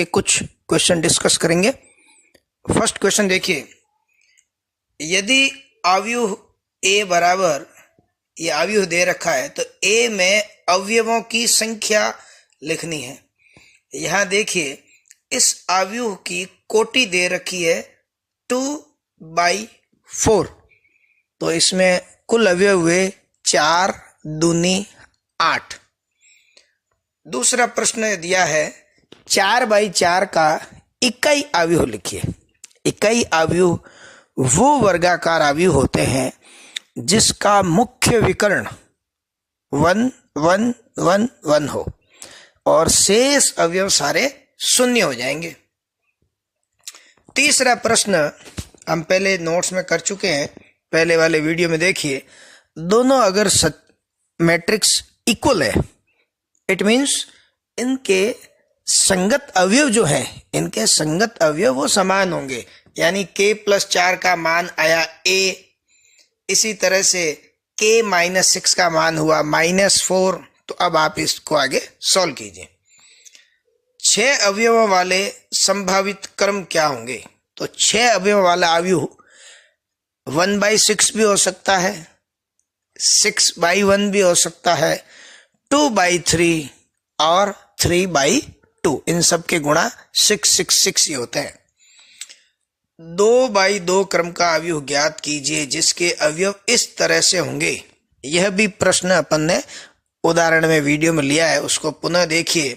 के कुछ question discuss करेंगे। फर्स्ट क्वेश्चन देखिए, यदि अवयव ए बराबर, ये अवयव दे रखा है तो ए में अवयवों की संख्या लिखनी है। यहां देखिए, इस अवयव की कोटि दे रखी है 2/4, तो इसमें कुल अवयव हुए 4 दूनी 8। दूसरा प्रश्न दिया है 4/4 का इकाई अवयव लिखिए। इकाई अवयव वो वर्गाकार अवयव होते हैं जिसका मुख्य विकर्ण 1 1 1 1 हो और शेष अवयव सारे शून्य हो जाएंगे। तीसरा प्रश्न हम पहले नोट्स में कर चुके हैं, पहले वाले वीडियो में देखिए। दोनों अगर मैट्रिक्स इक्वल है, इट मीन्स इनके संगत अवयव जो है, इनके संगत अवयव वो समान होंगे। यानी k+4 का मान आया a, इसी तरह से k-6 का मान हुआ -4। तो अब आप इसको आगे सॉल्व कीजिए। 6 अवयवों वाले संभावित क्रम क्या होंगे? तो 6 अवयवों वाला अवयव 1/6 भी हो सकता है, 6/1 भी हो सकता है, 2/3 और 3/2। इन सब के गुणा 6 6 6 ही होते हैं। 2/2 क्रम का अवयव ज्ञात कीजिए जिसके अवयव इस तरह से होंगे। यह भी प्रश्न अपन ने उदाहरण में वीडियो में लिया है, उसको पुनः देखिए।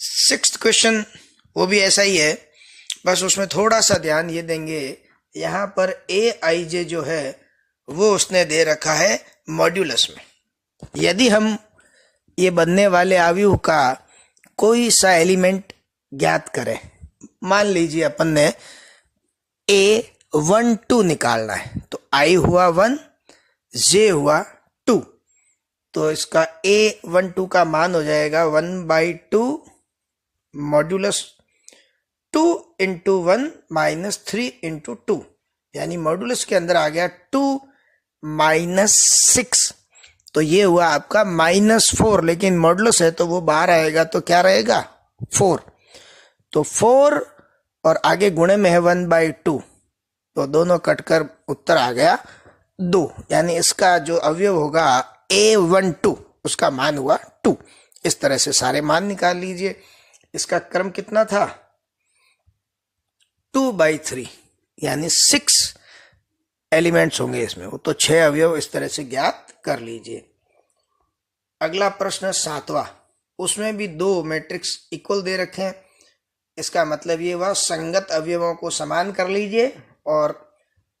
6th क्वेश्चन वो भी ऐसा ही है, बस उसमें थोड़ा सा ध्यान ये देंगे, यहाँ पर aij जो है वो उसने दे रखा है मॉड्यूलस में। यदि हम ये बनने वाले अवयव का कोई सा एलिमेंट ज्ञात करें, मान लीजिए अपन ने a12 निकालना है, तो i हुआ 1, j हुआ 2, तो इसका a12 का मान हो जाएगा 1/2 मॉड्यूलस 2 × 1 - 3 × 2, यानी मॉड्यूलस के अंदर आ गया 2 - 6, तो ये हुआ आपका -4। लेकिन मॉड्यूलस है तो वो बाहर आएगा, तो क्या रहेगा 4। तो 4 और आगे गुणे में है 1/2, तो दोनों कटकर उत्तर आ गया 2। यानी इसका जो अवयव होगा a12 उसका मान हुआ 2। इस तरह से सारे मान निकाल लीजिए। इसका क्रम कितना था? 2/3, यानी 6 एलिमेंट्स होंगे इसमें, वो तो 6 अवयव इस तरह से ज्ञात कर लीजिए। अगला प्रश्न 7वां, उसमें भी 2 मैट्रिक्स इक्वल दे रखे हैं। इसका मतलब ये हुआ संगत अवयवों को समान कर लीजिए और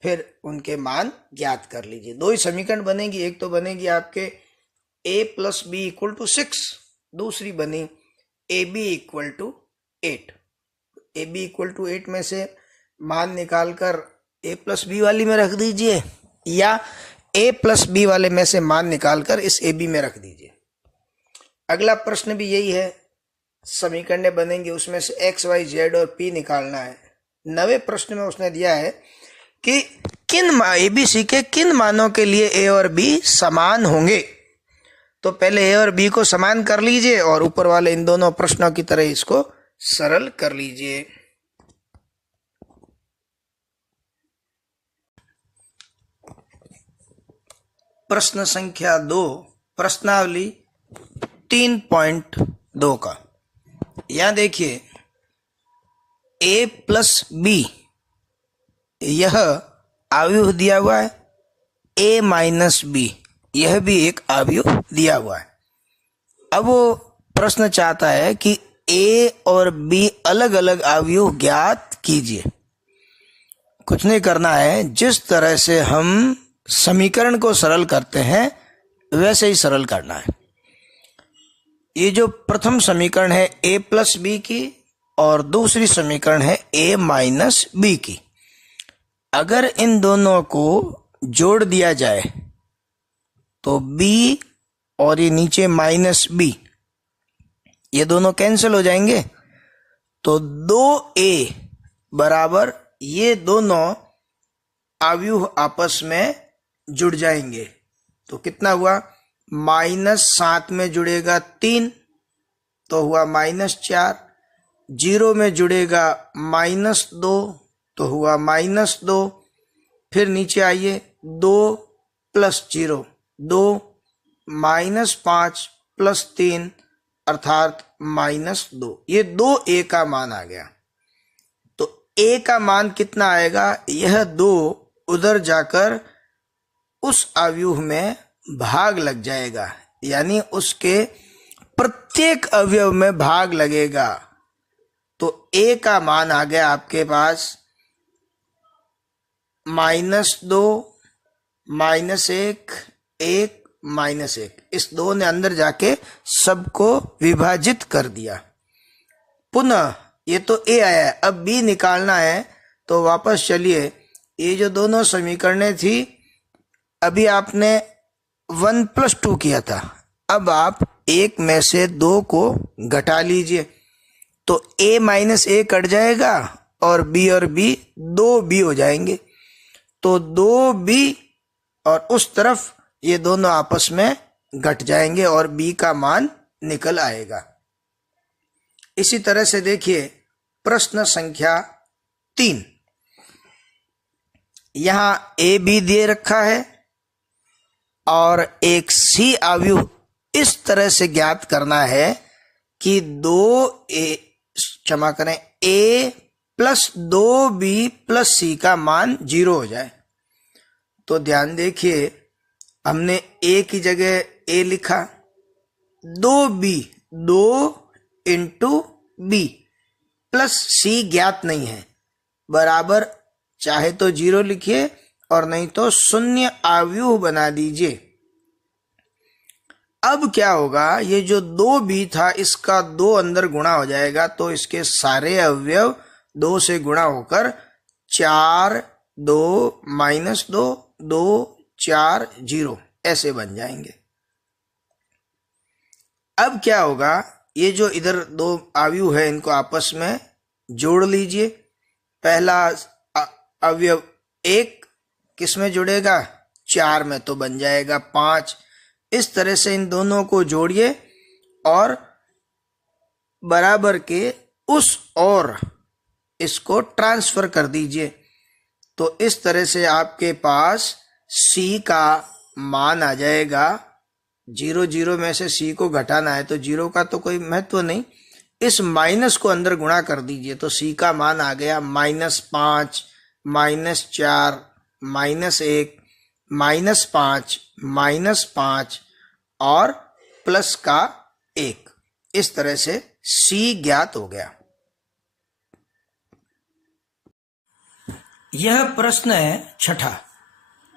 फिर उनके मान ज्ञात कर लीजिए। 2 ही समीकरण बनेगी। एक तो बनेगी आपके a + b = 6, दूसरी बनी ab = 8। ab = 8 में से मान निकालकर a + b वाली में रख दीजिए, या a + b वाले में से मान निकालकर इस ab में रख दीजिए। अगला प्रश्न भी यही है, समीकरण बनेंगे, उसमें से x y z और p निकालना है। 9वें प्रश्न में उसने दिया है कि किन ABC के किन मानों के लिए a और b समान होंगे। तो पहले a और b को समान कर लीजिए और ऊपर वाले इन दोनों प्रश्नों की तरह इसको सरल कर लीजिए। प्रश्न संख्या 2, प्रश्नावली 3.2 का। यहां देखिए, a + b यह अवयव दिया हुआ है, a - b यह भी एक अवयव दिया हुआ है। अब वो प्रश्न चाहता है कि a और b अलग अलग अवयव ज्ञात कीजिए। कुछ नहीं करना है, जिस तरह से हम समीकरण को सरल करते हैं वैसे ही सरल करना है। ये जो प्रथम समीकरण है a + b की और दूसरी समीकरण है a - b की, अगर इन दोनों को जोड़ दिया जाए तो b और ये नीचे -b ये दोनों कैंसिल हो जाएंगे, तो 2a बराबर ये दोनों अवयव आपस में जुड़ जाएंगे। तो कितना हुआ? -7 में जुड़ेगा 3, तो हुआ -4, जीरो में जुड़ेगा -2 तो हुआ -2। फिर नीचे आइए 2 + 0 2 -5 + 3 अर्थात -2। ये 2a का मान आ गया। तो a का मान कितना आएगा? यह 2 उधर जाकर उस अवयव में भाग लग जाएगा, यानी उसके प्रत्येक अवयव में भाग लगेगा। तो a का मान आ गया आपके पास -2 -1 1 -1। इस 2 ने अंदर जाके सबको विभाजित कर दिया। पुनः ये तो a आया है, अब b निकालना है। तो वापस चलिए, ये जो दोनों समीकरणें थी, अभी आपने 1 + 2 किया था, अब आप एक में से 2 को घटा लीजिए तो a - a कट जाएगा और b 2b हो जाएंगे। तो 2b और उस तरफ ये दोनों आपस में घट जाएंगे और b का मान निकल आएगा। इसी तरह से देखिए प्रश्न संख्या 3। यहां a b दे रखा है और एक c अवयव इस तरह से ज्ञात करना है कि a + 2b + c का मान 0 हो जाए। तो ध्यान देखिए, हमने a की जगह a लिखा, 2b 2 × b + c ज्ञात नहीं है, बराबर चाहे तो 0 लिखिए और नहीं तो शून्य अवयव बना दीजिए। अब क्या होगा, ये जो 2b था इसका 2 अंदर गुणा हो जाएगा, तो इसके सारे अवयव 2 से गुणा होकर 4 2 -2 2 4 0 ऐसे बन जाएंगे। अब क्या होगा, ये जो इधर 2 अवयव है इनको आपस में जोड़ लीजिए। पहला अवयव 1 किस में जुड़ेगा? 4 में, तो बन जाएगा 5। इस तरह से इन दोनों को जोड़िए और बराबर के उस और इसको ट्रांसफर कर दीजिए। तो इस तरह से आपके पास c का मान आ जाएगा। 0 0 में से c को घटाना है तो 0 का तो कोई महत्व नहीं, इस माइनस को अंदर गुणा कर दीजिए तो c का मान आ गया -5 -4 -1 -5 -5 और प्लस का 1। इस तरह से c ज्ञात हो गया। यह प्रश्न है 6ठा।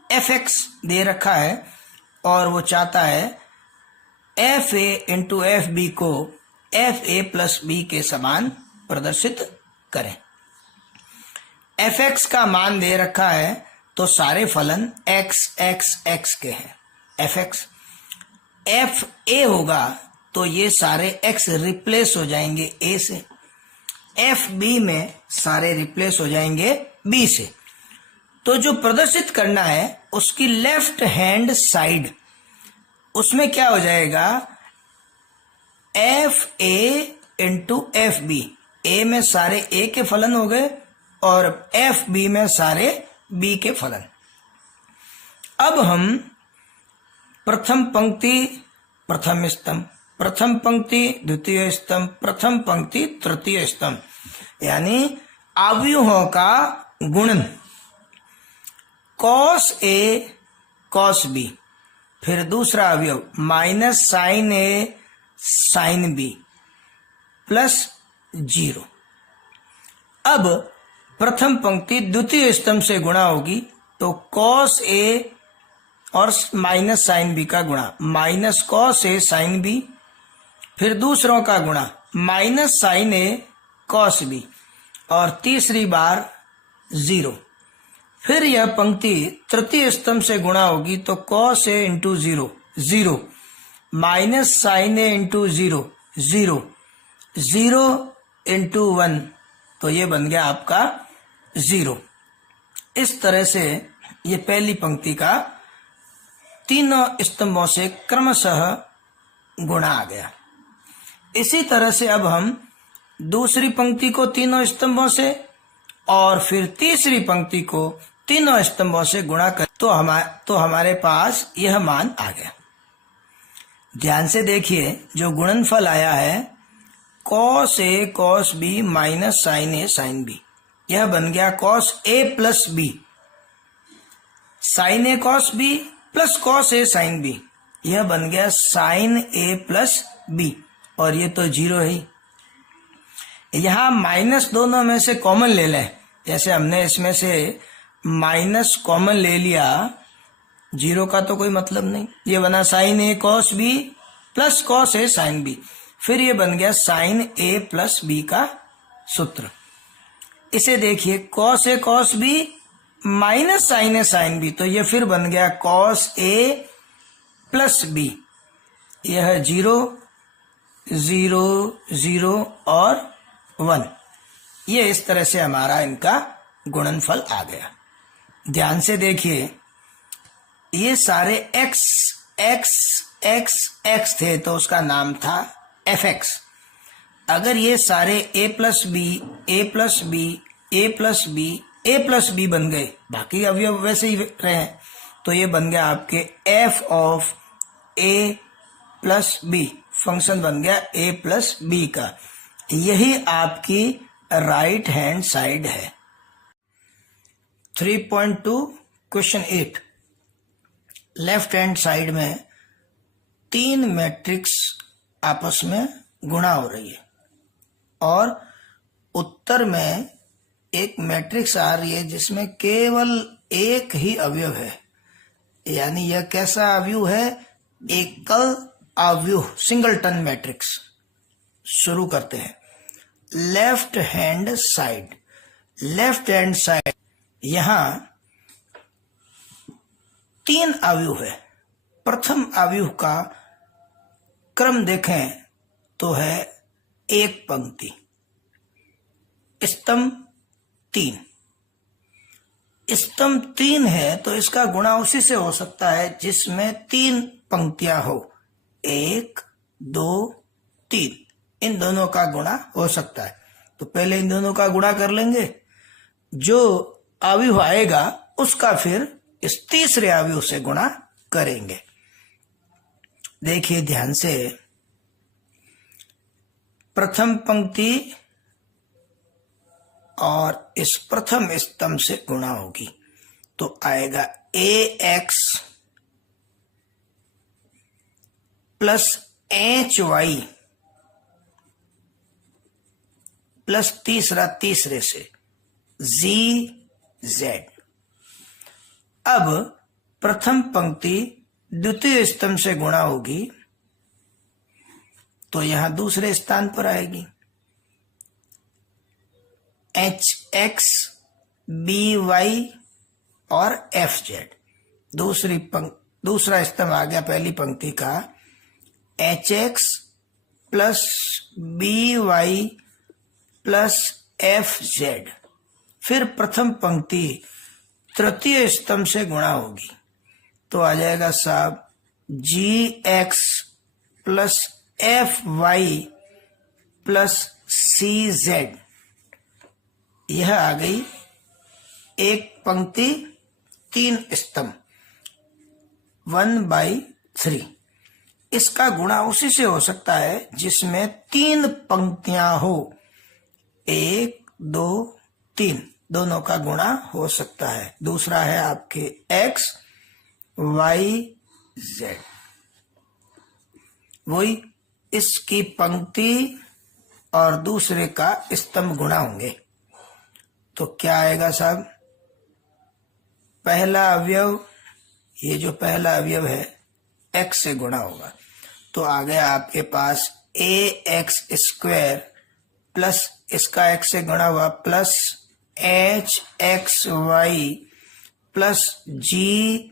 fx दे रखा है और वो चाहता है fa × fb को fa + b के समान प्रदर्शित करें। fx का मान दे रखा है तो सारे फलन x x x के हैं। fx fa होगा तो ये सारे x रिप्लेस हो जाएंगे a से, fb में सारे रिप्लेस हो जाएंगे b से। तो जो प्रदर्शित करना है उसकी लेफ्ट हैंड साइड, उसमें क्या हो जाएगा, fa × fb, a में सारे a के फलन हो गए और fb में सारे b के फलन। अब हम प्रथम पंक्ति प्रथम स्तंभ, प्रथम पंक्ति द्वितीय स्तंभ, प्रथम पंक्ति तृतीय स्तंभ, यानी अवयवों का गुणन cos a cos b, फिर दूसरा अवयव -sin a sin b + 0। अब प्रथम पंक्ति द्वितीय स्तंभ से गुणा होगी तो cos a और -sin b का गुणा -cos a sin b, फिर दूसरों का गुणा -sin a cos b और तीसरी बार 0। फिर यह पंक्ति तृतीय स्तंभ से गुणा होगी तो cos a × 0 0, -sin a × 0 0, 0 × 1 तो ये बन गया आपका 0। इस तरह से ये पहली पंक्ति का तीनों स्तंभों से क्रमशः गुणा आ गया। इसी तरह से अब हम दूसरी पंक्ति को तीनों स्तंभों से और फिर तीसरी पंक्ति को तीनों स्तंभों से गुणा कर तो हमारे पास यह मान आ गया। ध्यान से देखिए, जो गुणनफल आया है cos A cos B minus sin A sin B, यह बन गया cos A plus B, sin A cos B plus cos A sin B, यह बन गया sin A प्लस B, और ये तो जीरो है। यहां माइनस दोनों में से कॉमन ले लें, जैसे हमने इसमें से माइनस कॉमन ले लिया, जीरो का तो कोई मतलब नहीं, ये बना sin A cos B plus cos A sin B, फिर ये बन गया sin A प्लस B का सूत्र। इसे देखिए, cos A cos B minus sin A sin B, तो ये फिर बन गया cos A प्लस B, यह 0 0 0 और 1, ये इस तरह से हमारा इनका गुणनफल आ गया। ध्यान से देखिए, ये सारे x x x x थे तो उसका नाम था fx। अगर ये सारे a plus B a plus B a plus B a plus B बन गए, बाकी अवयव वैसे ही रहे, तो ये बन गया आपके f of a plus B, function बन गया a प्लस बी का। यही आपकी राइट हैंड साइड है। 3.2 क्वेश्चन 8, लेफ्ट हैंड साइड में तीन मैट्रिक्स आपस में गुणा हो रही है और उत्तर में एक मैट्रिक्स आ रही है जिसमें केवल एक ही अवयव है, यानी यह कैसा अवयव है? एकल अवयव, सिंगलटन मैट्रिक्स। शुरू करते हैं। Left hand side, left hand side यहां तीन अवयव है। प्रथम अवयव का क्रम देखें तो है एक पंक्ति, स्तंभ 3। स्तंभ 3 है तो इसका गुणा उसी से हो सकता है जिसमें तीन पंक्तियां हो, 1 2 3, इन दोनों का गुणा हो सकता है। तो पहले इन दोनों का गुणा कर लेंगे, जो अवयव आएगा उसका फिर इस तीसरे अवयव से गुणा करेंगे। देखिए ध्यान से, प्रथम पंक्ति और इस प्रथम स्तंभ से गुणा होगी तो आएगा ax प्लस hy प्लस तीसरे से z। अब प्रथम पंक्ति द्वितीय स्तंभ से गुणा होगी तो यहां दूसरे स्थान पर आएगी hx by और fz। दूसरा स्तंभ आ गया पहली पंक्ति का hx plus by plus fz। फिर प्रथम पंक्ति तृतीय स्तंभ से गुणा होगी तो आ जाएगा साहब gx plus fy plus cz। यह आ गई एक पंक्ति तीन स्तंभ 1/3। इसका गुणा उसी से हो सकता है जिसमें तीन पंक्तियां हो, 1 2 3, दोनों का गुणा हो सकता है। दूसरा है आपके x y z, वही इसकी पंक्ति और दूसरे का स्तंभ गुणा होंगे तो क्या आएगा साहब? पहला अवयव, ये जो पहला अवयव है x से गुणा होगा तो आ गया आपके पास ax स्क्वायर प्लस इसका x से गुणा हुआ प्लस hxy प्लस gzx।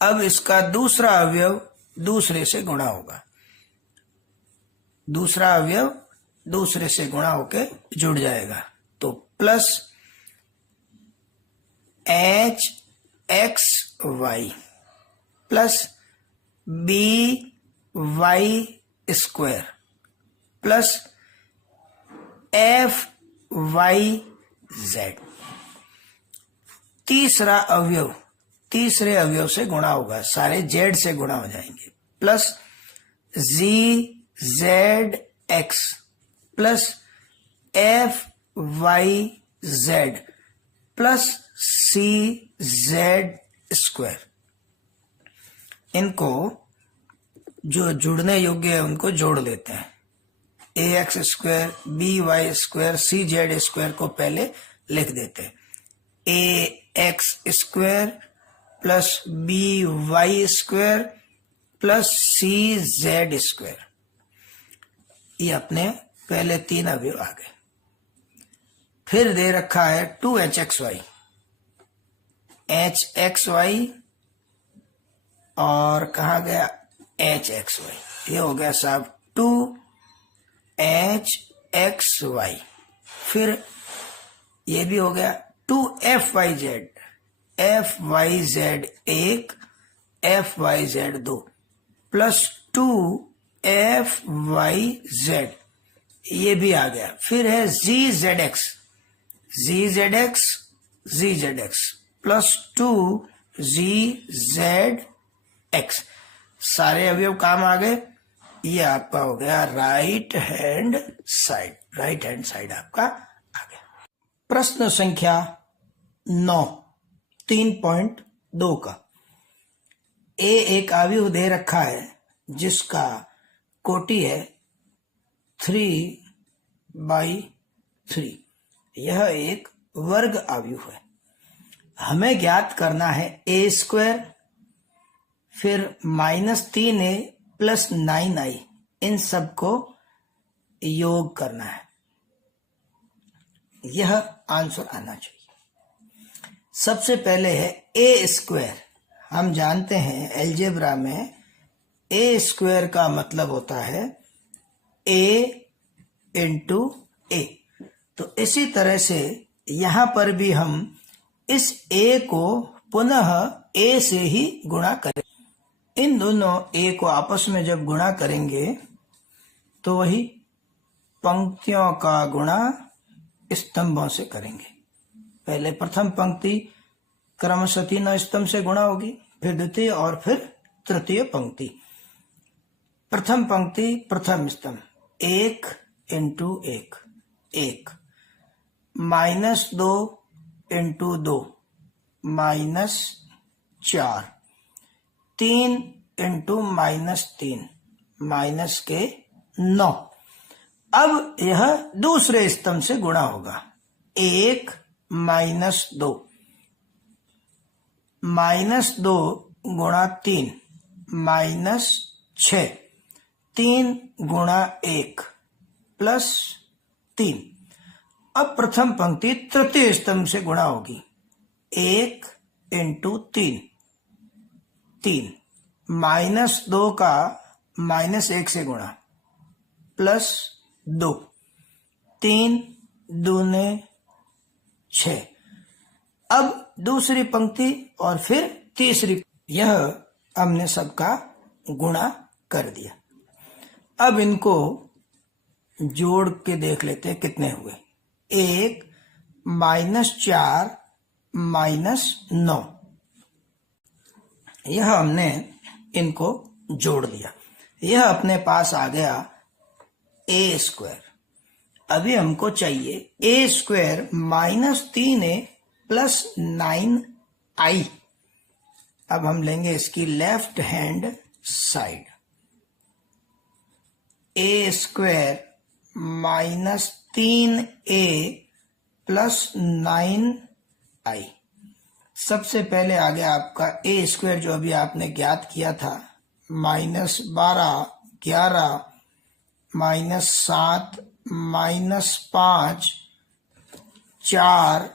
अब इसका दूसरा अवयव दूसरे से गुणा होगा, दूसरा अवयव दूसरे से गुणा होके जुड़ जाएगा तो plus hxy plus by square plus FYZ। तीसरे अवयव से गुणा होगा, सारे Z से गुणा हो जाएंगे, plus ZZX plus FYZ plus CZ²। इनको जो जुड़ने योग्य है उनको जोड़ लेते हैं। AX² BY² CZ² को पहले लिख देते हैं। AX² plus BY² plus CZ²। ये अपने पहले 3 अवयव आ गए। फिर दे रखा है 2HXY, HXY और कहा गया HXY। ये हो गया साहब 2HXY। फिर ये भी हो गया 2FYZ, FYZ1 FYZ2 plus 2FYZ, ये भी आ गया। फिर है ZZX प्लस 2ZZX। सारे अवयव काम आ गए। ये आपका हो गया राइट हैंड साइड आपका आ गया। प्रश्न संख्या 9 3.2 का। ए एक अवयव दे रखा है जिसका कोटि है 3/3। यह एक वर्ग अवयव है। हमें ज्ञात करना है A², फिर -3A प्लस 9I, इन सब को योग करना है। यह आंसर आना चाहिए। सबसे पहले है A²। हम जानते हैं अलजेब्रा में A² का मतलब होता है A इंटू A। तो इसी तरह से यहां पर भी हम इस A को पुनः A से ही गुणा करें। इन दोनों A को आपस में जब गुणा करेंगे तो वही पंक्तियों का गुणा स्तंभों से करेंगे। पहले प्रथम पंक्ति क्रमशः तीनों स्तंभ से गुणा होगी, फिर द्वितीय और फिर तृतीय पंक्ति। प्रथम पंक्ति प्रथम स्तंभ 1 इंटू 1 1, -2 इंटू 2 -4, 3 इंटू -3 -9। अब यह दूसरे स्तंभ से गुणा होगा 1 -2 -2 गुणा 3 -6, 3 गुणा 1 प्लस 3। अब प्रथम पंक्ति तृतीय स्तंभ से गुणा होगी 1 इंटू 3 3, -2 का -1 से गुणा प्लस 2, 3 दूने 6। अब दूसरी पंक्ति और फिर तीसरी, यह हमने सबका गुणा कर दिया। अब इनको जोड़ के देख लेते हैं कितने हुए। 1 -4 -9, यह हमने इनको जोड़ दिया। यह अपने पास आ गया A²। अभी हमको चाहिए A² -3A प्लस 9I। अब हम लेंगे इसकी left hand side. A² -3A plus 9I। सबसे पहले आ गया आपका A² जो अभी आपने ज्ञात किया था, -12 11 -7 -5 4,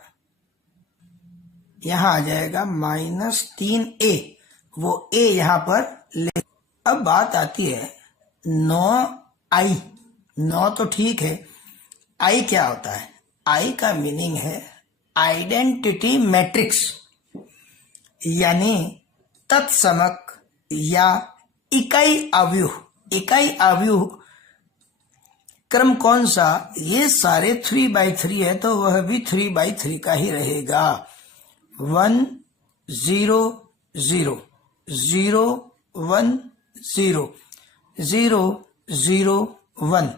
यहां आ जाएगा -3A। वो A यहां पर ले। अब बात आती है 9I। 9 तो ठीक है, I क्या होता है? I का मीनिंग है आइडेंटिटी मैट्रिक्स, यानी तत्समक या इकाई अवयव। इकाई अवयव क्रम कौन सा, ये सारे 3/3 है तो वह भी 3/3 का ही रहेगा। 1 0 0 0 1 0 0 0 1।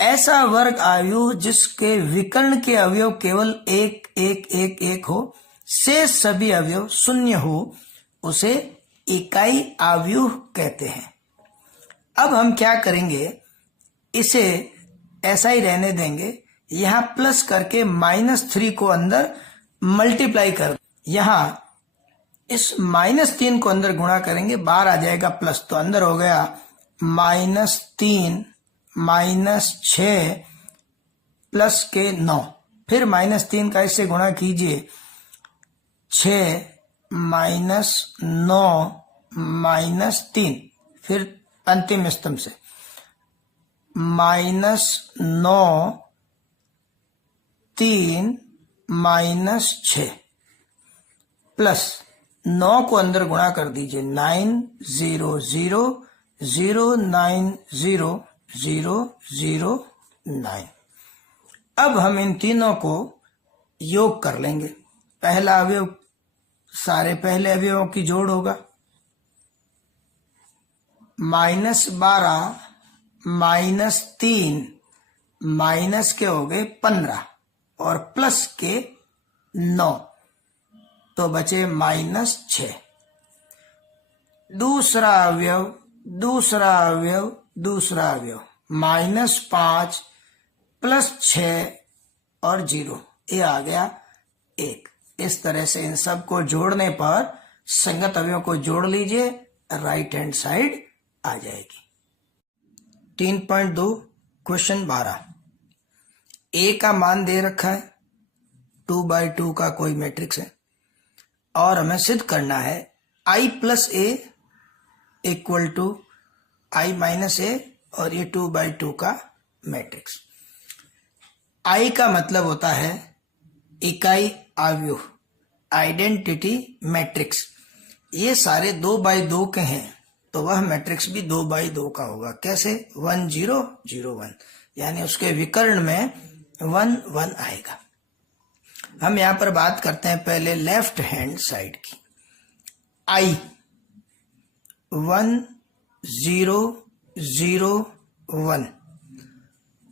ऐसा वर्ग अवयव जिसके विकर्ण के अवयव केवल 1 1 1 1 हो, शेष सभी अवयव 0 हो, उसे इकाई अवयव कहते हैं। अब हम क्या करेंगे, इसे ऐसा ही रहने देंगे, यहां प्लस करके -3 को अंदर मल्टीप्लाई कर, यहां इस -3 को अंदर गुणा करेंगे, बाहर आ जाएगा प्लस, तो अंदर हो गया -3 -6 प्लस के 9, फिर -3 का इससे गुणा कीजिए, 6 -9 -3, फिर अंतिम स्तंभ से -9 3 -6 प्लस 9 को अंदर गुणा कर दीजिए, 9 0 0 0 9 0 0 0 9। अब हम इन तीनों को योग कर लेंगे। पहला अवयव सारे पहले अवयवों की जोड़ होगा, -12 -3 माइनस के हो गए 15 और प्लस के 9, तो बचे -6। दूसरा अवयव -5 प्लस 6 और 0, ये आ गया 1। इस तरह से इन सब को जोड़ने पर संगत अवयवों को जोड़ लीजिए, राइट हैंड साइड आ जाएगी। 3.2 क्वेश्चन 12, ए का मान दे रखा है, 2/2 का कोई मैट्रिक्स है और हमें सिद्ध करना है i plus A equal to i minus a, और ये 2/2 का मैट्रिक्स। i का मतलब होता है इकाई अवयव, आइडेंटिटी मैट्रिक्स। ये सारे 2/2 के हैं तो वह मैट्रिक्स भी 2/2 का होगा। कैसे? 1 0 0 1, यानी उसके विकर्ण में 1 1 आएगा। हम यहां पर बात करते हैं पहले लेफ्ट हैंड साइड की। i 1 0 0 1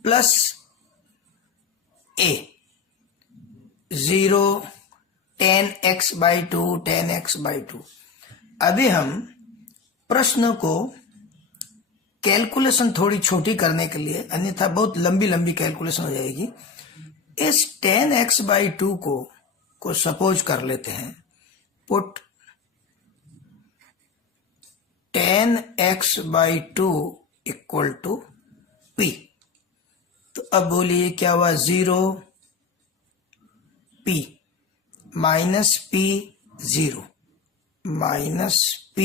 plus a 0 10x/2 10x/2। अभी हम प्रश्न को कैलकुलेशन थोड़ी छोटी करने के लिए, अन्यथा बहुत लंबी लंबी कैलकुलेशन हो जाएगी, इस 10x/2 को सपोज कर लेते हैं, put 10x/2 equal to p। तो अब बोलिए क्या हुआ? 0 p minus p 0 minus p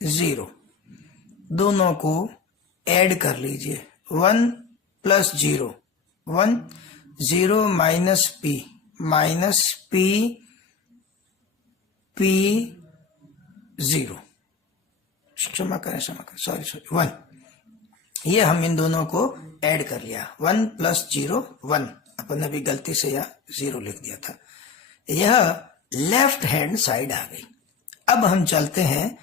0, दोनों को ऐड कर लीजिए। 1 प्लस 0 1, 0 माइनस p p 0, क्षमा करें सॉरी 1। ये हम इन दोनों को ऐड कर लिया, 1 प्लस 0 1, अपन ने भी गलती से यहाँ 0 लिख दिया था। यह लेफ्ट हैंड साइड आ गई। अब हम चलते हैं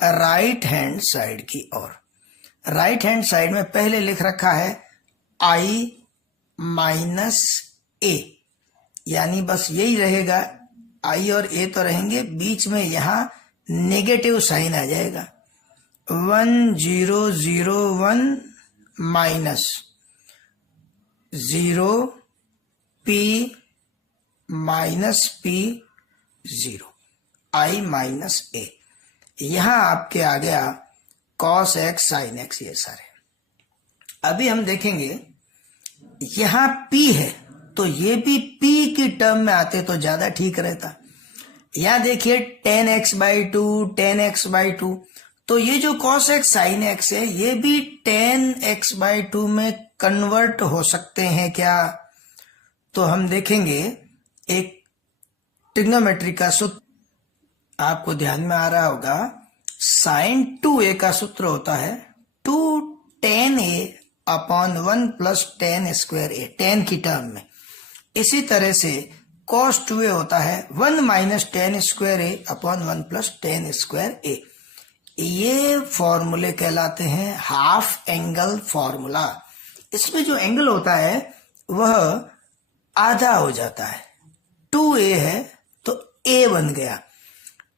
राइट हैंड साइड की ओर। राइट हैंड साइड में पहले लिख रखा है i माइनस ए, यानी बस यही रहेगा, i और a तो रहेंगे, बीच में यहां नेगेटिव साइन आ जाएगा। 1 0 0 1 minus 0 p minus p 0, i minus a। यहां आपके आ गया cos x sin x, ये सारे। अभी हम देखेंगे यहां p है तो ये भी p की टर्म में आते तो ज्यादा ठीक रहता। यहां देखिए 10x/2 10x/2, तो ये जो cos x sin x है ये भी 10x/2 में कन्वर्ट हो सकते हैं क्या? तो हम देखेंगे एक ट्रिग्नोमेट्री का सूत्र आपको ध्यान में आ रहा होगा। sin 2a का सूत्र होता है 2 tan a upon 1 plus ten square A, ten की टर्म में। इसी तरह से cos 2a होता है 1 माइनस टेन स्क्वायर ए अपॉन 1 प्लस टेन स्क्वायर ए। ये फॉर्मूले कहलाते हैं हाफ एंगल फॉर्मूला। इसमें जो एंगल होता है वह आधा हो जाता है। 2a है तो a बन गया।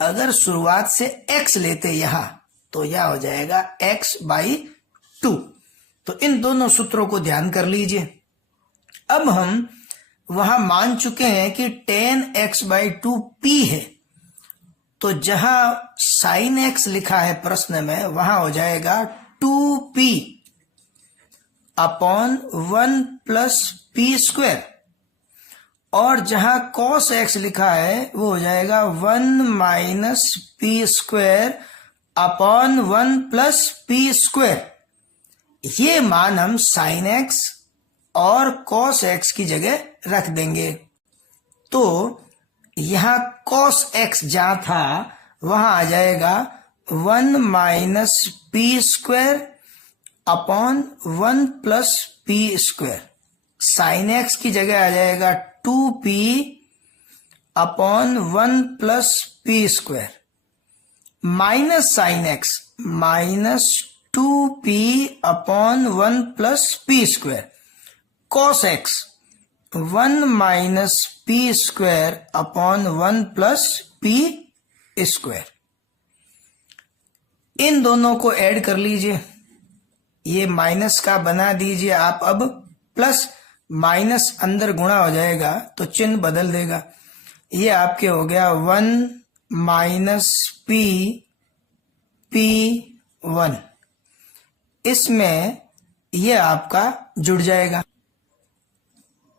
अगर शुरुआत से x लेते यहां तो यह हो जाएगा x/2। तो इन दोनों सूत्रों को ध्यान कर लीजिए। अब हम वहां मान चुके हैं कि tan x/2 p है, तो जहां sin x लिखा है प्रश्न में वहां हो जाएगा 2p upon 1 plus p square, और जहां cos x लिखा है वो हो जाएगा 1 minus p square upon 1 plus p square. ये मान हम sin x और cos x की जगह रख देंगे। तो यहां cos x जहां था वहां आ जाएगा 1 minus p square upon 1 plus p square. sin x की जगह आ जाएगा 2p upon 1 plus p square minus sin x minus 2p upon 1 plus p square. cos x 1 minus p square upon 1 plus p square. इन दोनों को add कर लीजिए, ये माइनस का बना दीजिए आप। अब प्लस माइनस अंदर गुणा हो जाएगा तो चिन्ह बदल देगा। ये आपके हो गया 1 माइनस p1। इसमें ये आपका जुड़ जाएगा,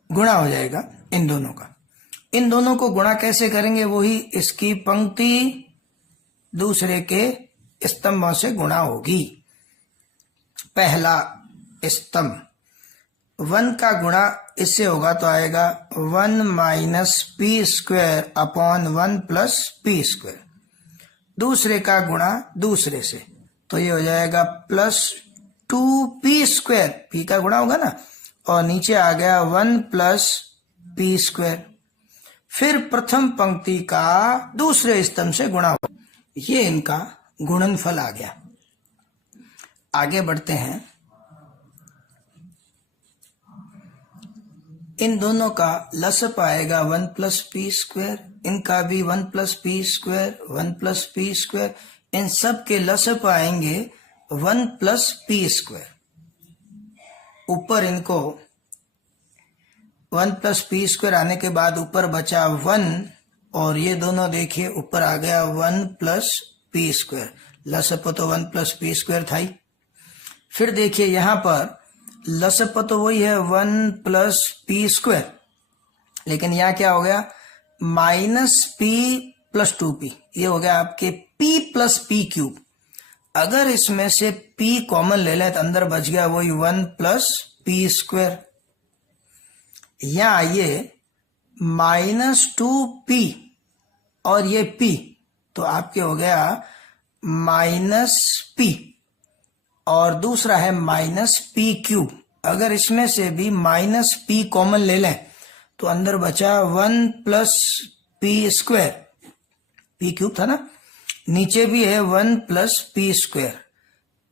गुणा हो जाएगा इन दोनों का। इन दोनों को गुणा कैसे करेंगे? वही इसकी पंक्ति दूसरे के स्तंभों से गुणा होगी। पहला स्तंभ 1 का गुणा इससे होगा तो आएगा 1 minus p square upon 1 plus p square. दूसरे का गुणा दूसरे से तो ये हो जाएगा प्लस 2p स्क्वायर, p का गुणा होगा ना, और नीचे आ गया 1 प्लस p स्क्वायर। फिर प्रथम पंक्ति का दूसरे स्तंभ से गुणा होगा, ये इनका गुणनफल आ गया। आगे बढ़ते हैं। इन दोनों का लसअप आएगा 1 प्लस p स्क्वायर, इनका भी 1 plus p square 1 plus p square. इन सब के लसअप आएंगे 1 प्लस p स्क्वायर। ऊपर इनको 1 प्लस p स्क्वायर आने के बाद ऊपर बचा 1, और ये दोनों देखिए ऊपर आ गया 1 प्लस p स्क्वायर। लसअप तो 1 प्लस p स्क्वायर था ही। फिर देखिए यहां पर लसअप तो वही है 1 प्लस p स्क्वायर, लेकिन यहाँ क्या हो गया माइनस p प्लस 2p। ये हो गया आपके p प्लस p क्यूब। अगर इसमें से p कॉमन ले लें तो अंदर बच गया वही 1 प्लस p स्क्वायर। यहाँ ये माइनस 2p और ये p, तो आपके हो गया माइनस p, और दूसरा है माइनस p क्यूब। अगर इसमें से भी माइनस p कॉमन ले लें तो अंदर बचा 1 plus p square, p cube था ना, नीचे भी है 1 प्लस p स्क्वायर।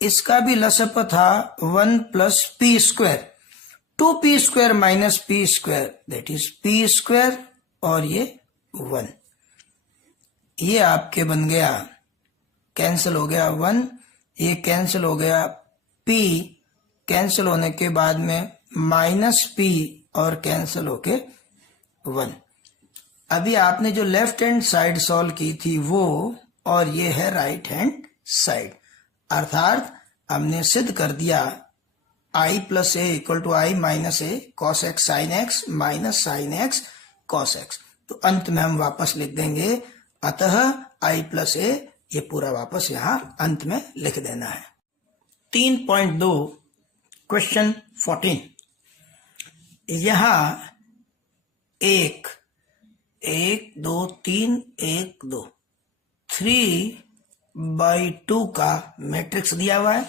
इसका भी लसअप था 1 plus p square. 2p square minus p square that is p square, और ये 1। ये आपके बन गया, कैंसिल हो गया 1, ये कैंसिल हो गया, p कैंसिल होने के बाद में माइनस p और कैंसिल होके 1। अभी आपने जो लेफ्ट हैंड साइड सॉल्व की थी वो, और ये है राइट हैंड साइड। अर्थात हमने सिद्ध कर दिया i plus A equal to i minus A cos X sine X minus sine X cos X. तो अंत में हम वापस लिख देंगे, अतः i प्लस ए, ये पूरा वापस यहां अंत में लिख देना है। 3.2 क्वेश्चन 14। यहां 1 1 2 3 1 2 3/2 का मैट्रिक्स दिया हुआ है।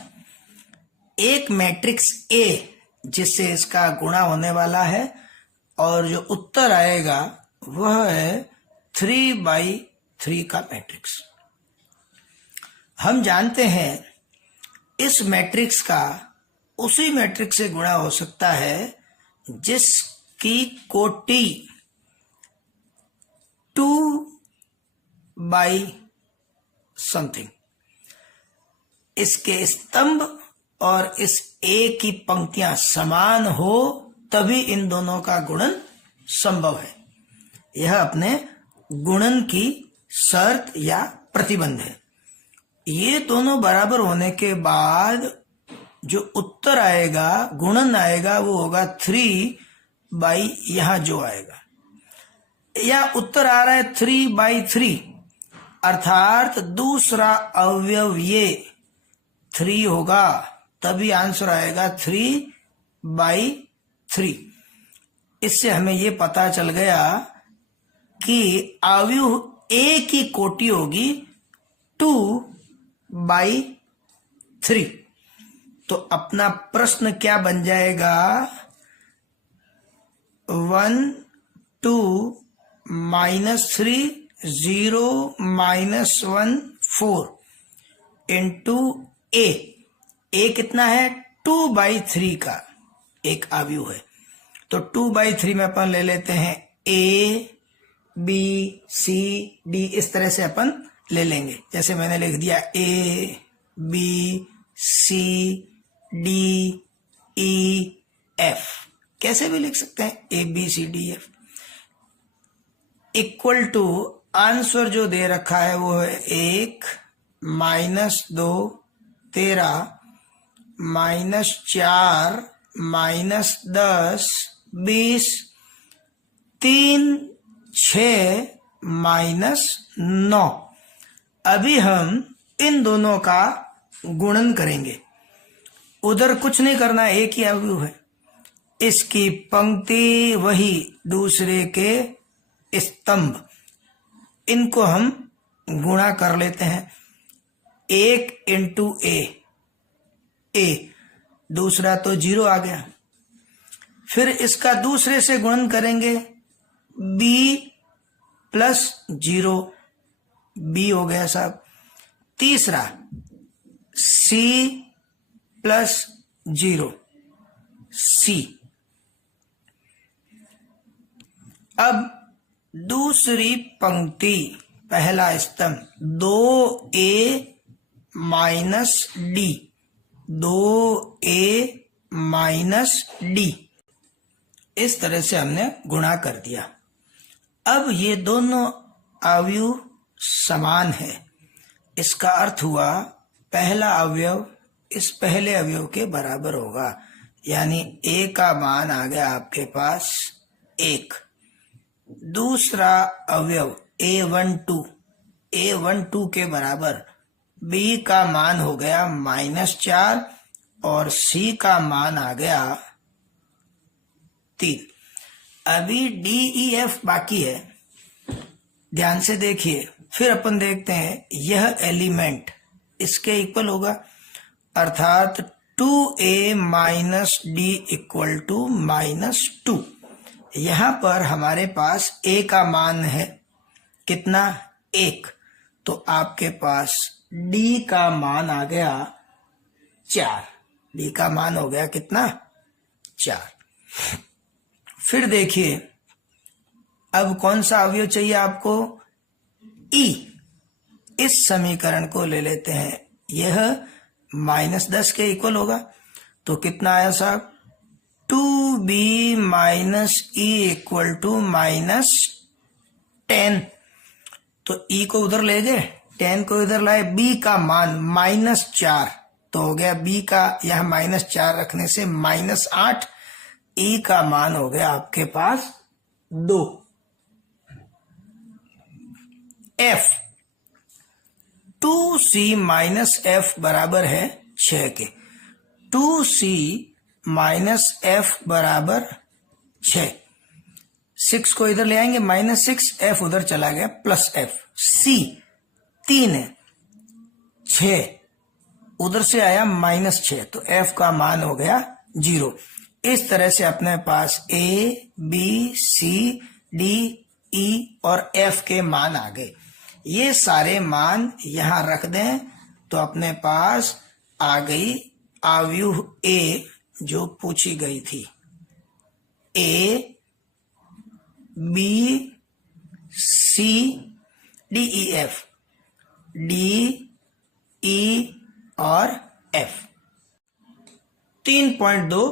एक मैट्रिक्स ए जिससे इसका गुणा होने वाला है और जो उत्तर आएगा वह है 3/3 का मैट्रिक्स। हम जानते हैं इस मैट्रिक्स का उसी मैट्रिक्स से गुणा हो सकता है जिसकी कोटि 2/समथिंग, इसके स्तंभ और इस ए की पंक्तियां समान हो तभी इन दोनों का गुणन संभव है। यह अपने गुणन की शर्त या प्रतिबंध है। ये दोनों बराबर होने के बाद जो उत्तर आएगा, गुणन आएगा, वो होगा 3/, यहां जो आएगा, या उत्तर आ रहा है 3/3, अर्थात दूसरा अवयव ये 3 होगा, तभी आंसर आएगा 3/3। इससे हमें ये पता चल गया कि अवयव ए की कोटि होगी 2/3। तो अपना प्रश्न क्या बन जाएगा? 1 2 -3 0 -1 4 इंटू ए। ए कितना है? 2/3 का एक अवयव है, तो 2/3 में अपन ले लेते हैं ए बी सी डी, इस तरह से अपन ले लेंगे। जैसे मैंने लिख दिया A B C D E F, कैसे भी लिख सकते हैं A B C D F. Equal to answer जो दे रखा है वो है 1 -2 13 -4 -10 20 3 6 -9। अभी हम इन दोनों का गुणन करेंगे। उधर कुछ नहीं करना, एक ही अवयव है। इसकी पंक्ति वही, दूसरे के स्तंभ, इनको हम गुणा कर लेते हैं। 1 इंटू ए, दूसरा तो 0 आ गया। फिर इसका दूसरे से गुणन करेंगे, b प्लस 0, b हो गया साहब। तीसरा c प्लस 0, c। अब दूसरी पंक्ति, पहला स्तंभ 2a minus D, 2a minus D, इस तरह से हमने गुणा कर दिया। अब ये दोनों अवयव समान है। इसका अर्थ हुआ पहला अवयव इस पहले अवयव के बराबर होगा, यानी a का मान आ गया आपके पास 1। दूसरा अवयव a12 के बराबर, b का मान हो गया -4 और c का मान आ गया 3। अभी डी ई एफ बाकी है, ध्यान से देखिए। फिर अपन देखते हैं यह एलिमेंट इसके इक्वल होगा, अर्थात 2a minus D equal to -2। यहां पर हमारे पास a का मान है कितना? 1। तो आपके पास d का मान आ गया 4। d का मान हो गया कितना? 4। फिर देखिए अब कौन सा अवयव चाहिए आपको? e। इस समीकरण को ले लेते हैं, यह -10 के इक्वल होगा। तो कितना आया साहब? 2b minus E equal to -10। तो e को उधर ले गए, 10 को इधर लाए, b का मान -4, तो हो गया b का यह -4 रखने से -8। e का मान हो गया आपके पास 2। f 2c माइनस f बराबर है 6 के। 2c माइनस f बराबर 6। 6 को इधर ले आएंगे -6, f उधर चला गया +f। c 3 है, 6 उधर से आया -6, तो f का मान हो गया 0। इस तरह से अपने पास a, b, c, d, e और f के मान आ गए। ये सारे मान यहां रख दें तो अपने पास आ गई आव्यूह a जो पूछी गई थी। a, b, c, d, e, f, d, e और f। 3.2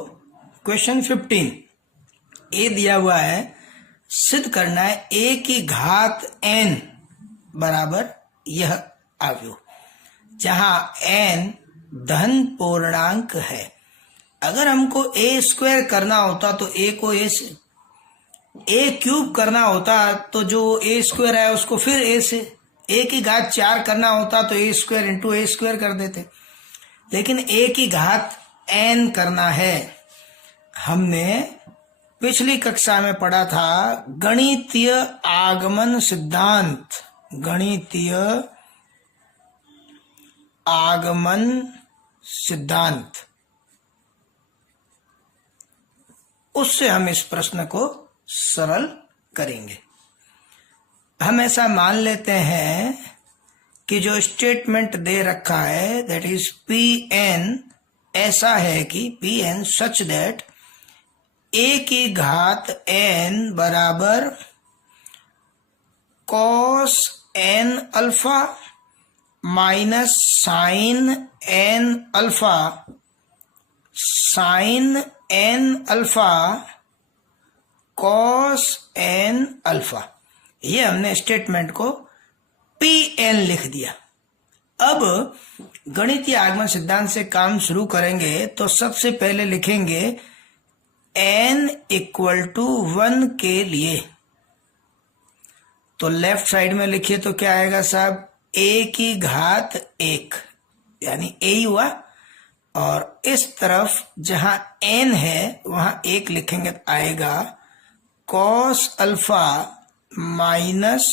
क्वेश्चन 15 ए दिया हुआ है, सिद्ध करना है a की घात n बराबर यह आव्यूह, जहां n धन पूर्णांक है। अगर हमको a स्क्वायर करना होता तो a को a से, a क्यूब करना होता तो जो a स्क्वायर है उसको फिर a से, a की घात 4 करना होता तो a square into a square कर देते, लेकिन a की घात n करना है। हमने पिछली कक्षा में पढ़ा था गणितीय आगमन सिद्धांत, गणितीय आगमन सिद्धांत, उससे हम इस प्रश्न को सरल करेंगे। हम ऐसा मान लेते हैं कि जो स्टेटमेंट दे रखा है दैट इज Pn ऐसा है कि Pn सच दैट a की घात n बराबर cos n alpha minus sine n alpha sine n alpha cos n alpha, ये हमने स्टेटमेंट को Pn लिख दिया। अब गणितीय आगमन सिद्धांत से काम शुरू करेंगे तो सबसे पहले लिखेंगे n इक्वल टू 1 के लिए, तो लेफ्ट साइड में लिखिए तो क्या आएगा साहब, a की घात 1 यानी a ही हुआ, और इस तरफ जहां n है वहां 1 लिखेंगे तो आएगा cos alpha minus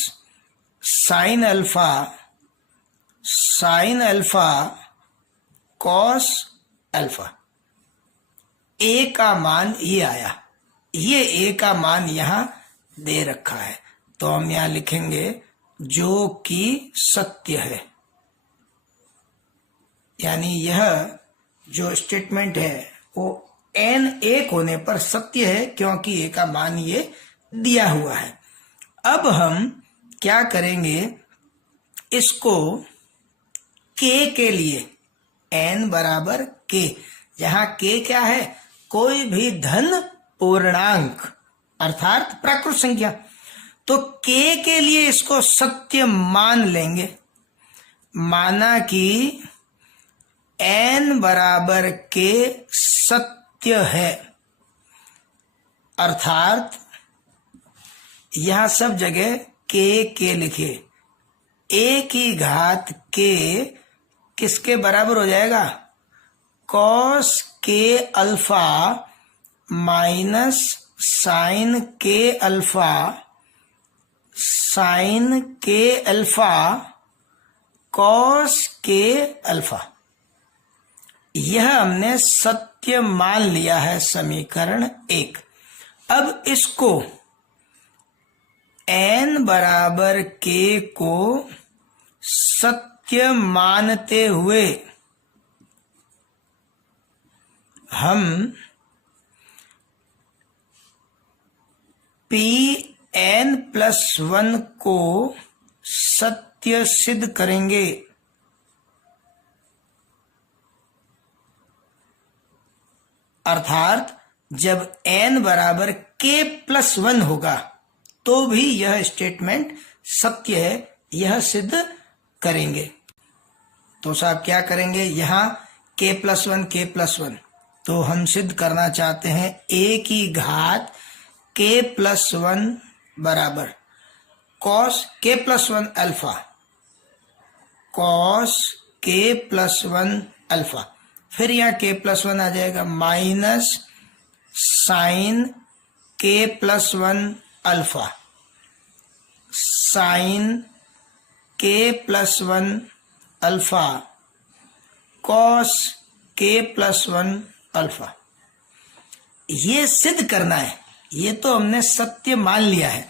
sine alpha sine alpha cos alpha. a का मान ये आया, ये a का मान यहां दे रखा है, तो हम यहां लिखेंगे जो कि सत्य है, यानी यह जो स्टेटमेंट है वो n 1 होने पर सत्य है क्योंकि a का मान ये दिया हुआ है। अब हम क्या करेंगे, इसको k के लिए n बराबर k, जहां k क्या है, कोई भी धन पूर्णांक अर्थात प्राकृत संख्या, तो k के लिए इसको सत्य मान लेंगे। माना कि n बराबर k सत्य है, अर्थात यहां सब जगह k लिखे, a की घात k किसके बराबर हो जाएगा, cos k alpha minus sine k alpha sine k alpha cos k alpha, यह हमने सत्य मान लिया है समीकरण 1। अब इसको n बराबर k को सत्य मानते हुए हम Pn प्लस 1 को सत्य सिद्ध करेंगे। अर्थात जब n बराबर k प्लस 1 होगा तो भी यह स्टेटमेंट सत्य है, यह सिद्ध करेंगे। तो साहब क्या करेंगे, यहां k प्लस 1 तो हम सिद्ध करना चाहते हैं a की घात k प्लस 1 बराबर cos k plus 1 alpha cos k plus 1 alpha, फिर यहाँ k प्लस 1 आ जाएगा minus sine k plus 1 alpha sine k plus 1 alpha cos K plus 1 alpha. ये सिद्ध करना है, ये तो हमने सत्य मान लिया है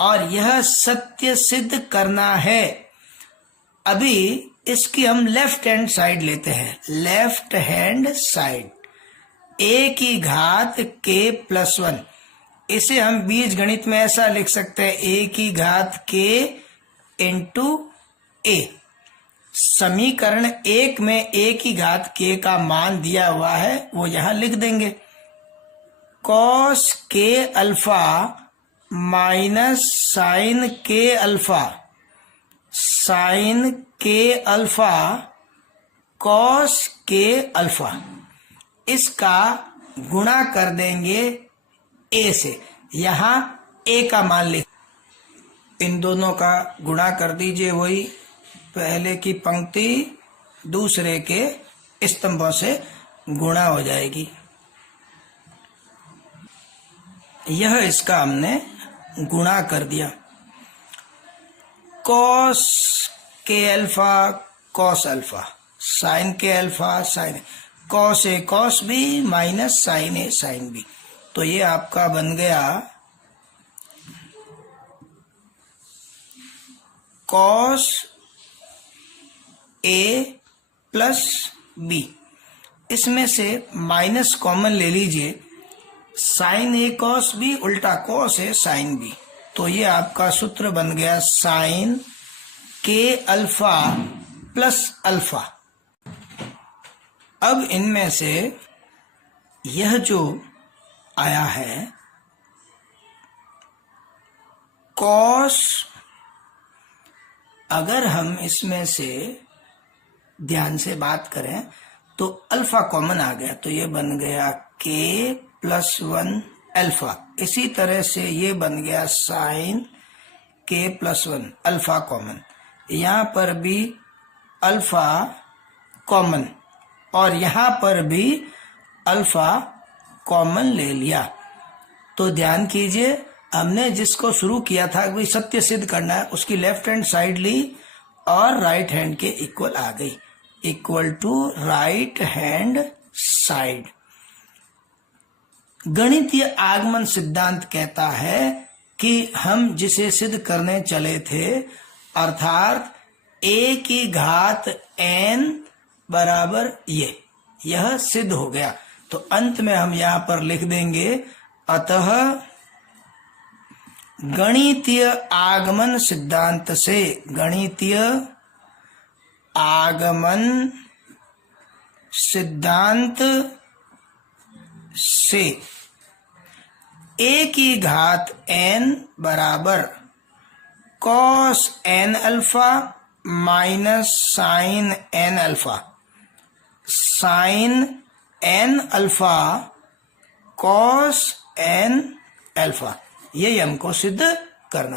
और यह सत्य सिद्ध करना है। अभी इसकी हम लेफ्ट हैंड साइड लेते हैं, लेफ्ट हैंड साइड a की घात k प्लस 1, इसे हम बीज गणित में ऐसा लिख सकते हैं a की घात k इंटू a। समीकरण 1 में a की घात k का मान दिया हुआ है, वो यहां लिख देंगे। Cos k alpha minus sine k alpha, sine k alpha cos k alpha, इसका गुणा कर देंगे a से। यहां a का मान लिख, इन दोनों का गुणा कर दीजिए, वही पहले की पंक्ति दूसरे के स्तंभों से गुणा हो जाएगी। यह इसका हमने गुणा कर दिया। कॉस के अल्फा कॉस अल्फा, साइन के alpha sign, cos A cos B minus sign A sine B. तो ये आपका बन गया कॉस ए प्लस बी। इसमें से माइनस कॉमन ले लीजिए, साइन ए कॉस बी उल्टा कॉस ए साइन बी। तो ये आपका सूत्र बन गया साइन के अल्फा प्लस अल्फा। अब इनमें से यह जो आया है कॉस, अगर हम इसमें से ध्यान से बात करें तो अल्फा कॉमन आ गया, तो ये बन गया के प्लस 1 अल्फा। इसी तरह से ये बन गया साइन के प्लस 1 अल्फा कॉमन, यहाँ पर भी अल्फा कॉमन और यहाँ पर भी अल्फा कॉमन ले लिया। तो ध्यान कीजिए, हमने जिसको शुरू किया था कि सत्य सिद्ध करना है, उसकी लेफ्ट हैंड साइड ली और राइट हैंड के इक्वल आ गई, equal to right hand side. गणितीय आगमन सिद्धांत कहता है कि हम जिसे सिद्ध करने चले थे, अर्थात a की घात n बराबर यह सिद्ध हो गया। तो अंत में हम यहां पर लिख देंगे, अतः गणितीय आगमन सिद्धांत से, गणितीय आगमन सिद्धांत से a की घात n बराबर cos n alpha minus sine n alpha, sine n alpha cos n alpha, यही हमको सिद्ध करना था।